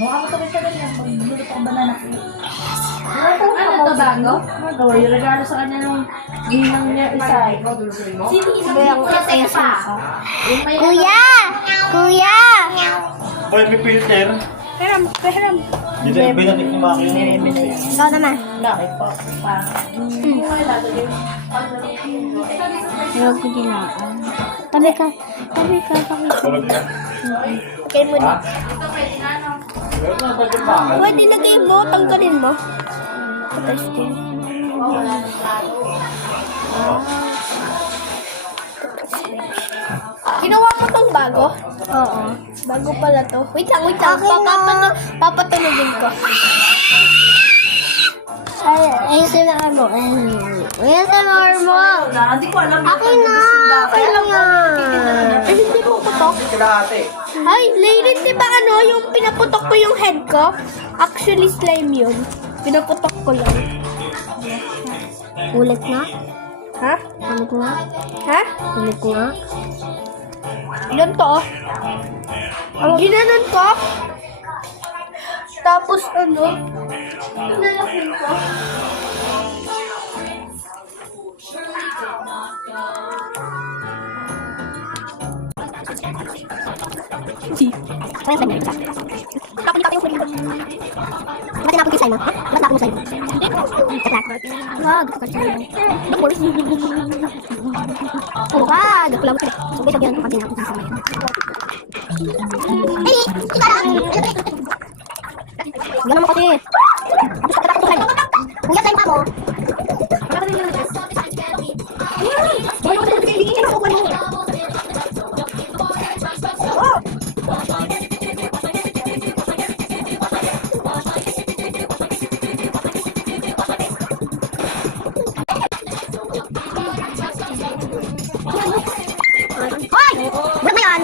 Mukha mo tuloy siya ganyan. Magluluto ang banana. Ano to, bago? Ano, yung regalo sa kanya nung ginang niya isa. Kuya! Kuya! Boy, may filter. Peram. Dito yung binatik ni Maki. Ikaw naman. Laki po. Hindi mo ilalagay. Huwag ko ginaan. Tabi ka. Tulog na. Okay mo na. Pero natagyan pa. Pwede lagay mo, tanggalin mo. Testing. Ginawa mo tong bago? Oo. Bago pala to. Wait lang. Papatunogin ko. ASMR mo. ASMR mo. Hindi ko alam. Akin na. Ay, hindi mo putok. Ay, Lady, di ba yung pinaputok ko yung head ko? Actually, slime yun. Pinaputok ko lang. Ulit na? Ha? Ulit na? Ha? Ulit na? Ilan to? Ginanon ko. Tapos pinalakin ko. Kapag yung slime mo. Ba't tinapon yung slime mo? Ba't napon yung slime mo? Wag, oh, wag! Pula mo ito. Sabi yan kapag tinapon yung slime mo. Hey! Yan naman kasi. Tapos kapag yung slime mo. Kung yan slime pa mo. Hoy! Bulat na yan!